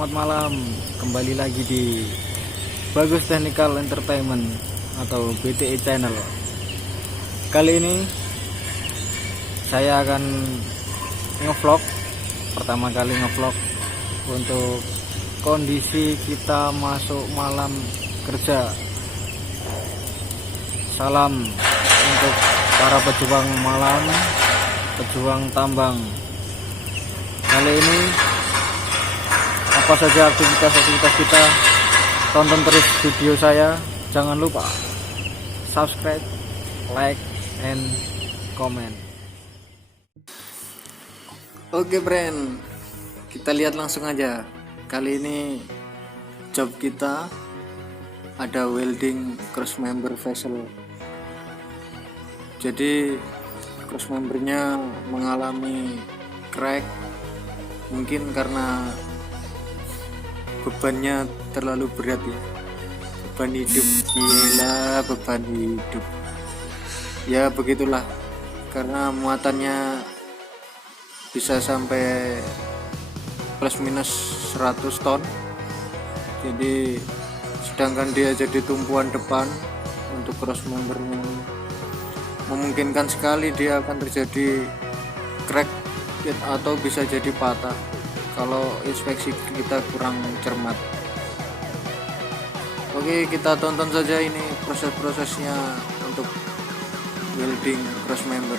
selamat malam. Kembali lagi di Bagus Technical Entertainment atau BTE Channel. Kali ini saya akan ngevlog, pertama kali ngevlog untuk kondisi kita masuk malam kerja. Salam untuk para pejuang malam, pejuang tambang. Kali ini apa saja aktivitas kita, tonton terus video saya. Jangan lupa subscribe, like, and comment. Oke friend, kita lihat langsung aja. Kali ini job kita ada welding cross member vessel. Jadi cross membernya mengalami crack, mungkin karena bebannya terlalu berat ya, beban hidup. Gila, beban hidup ya, begitulah, karena muatannya bisa sampai plus minus 100 ton. Jadi sedangkan dia jadi tumpuan depan untuk cross membernya, memungkinkan sekali dia akan terjadi crack atau bisa jadi patah kalau inspeksi kita kurang cermat. Oke, kita tonton saja ini proses-prosesnya untuk welding cross member.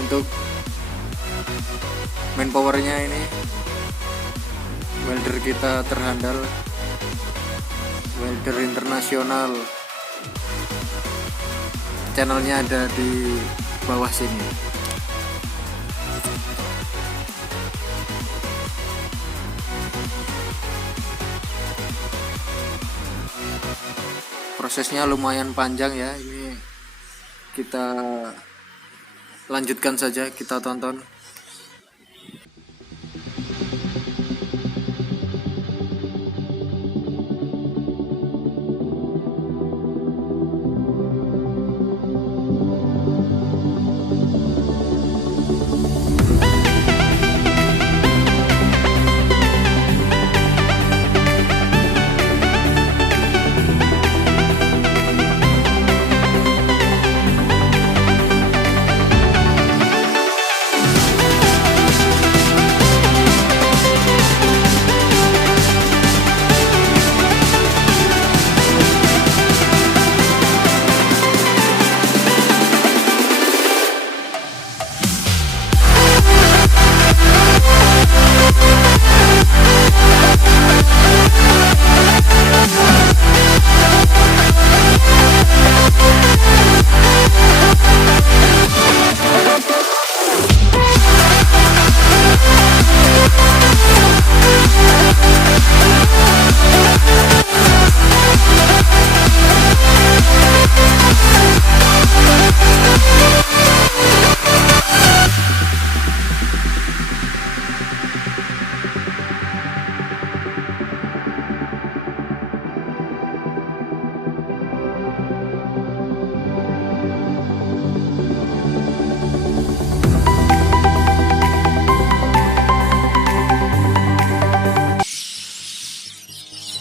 Untuk manpowernya ini welder kita terhandal, welder internasional. Channelnya ada di bawah sini. Prosesnya lumayan panjang ya, ini kita lanjutkan saja, kita tonton.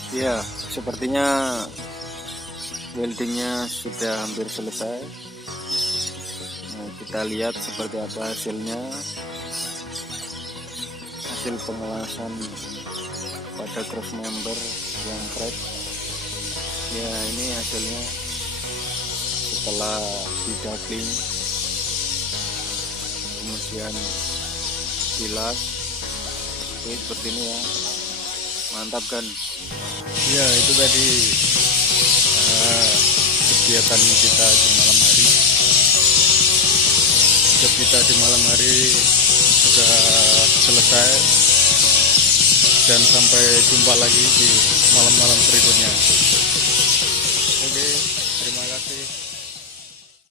Ya, sepertinya weldingnya sudah hampir selesai. Nah, kita lihat seperti apa hasilnya, hasil pengelasan pada cross member yang crack. Ya, ini hasilnya setelah didubbing, kemudian bilas. Oke, seperti ini ya, mantap kan? Ya, itu tadi kegiatan kita di malam hari. Job kita di malam hari sudah selesai, dan sampai jumpa lagi di malam-malam berikutnya.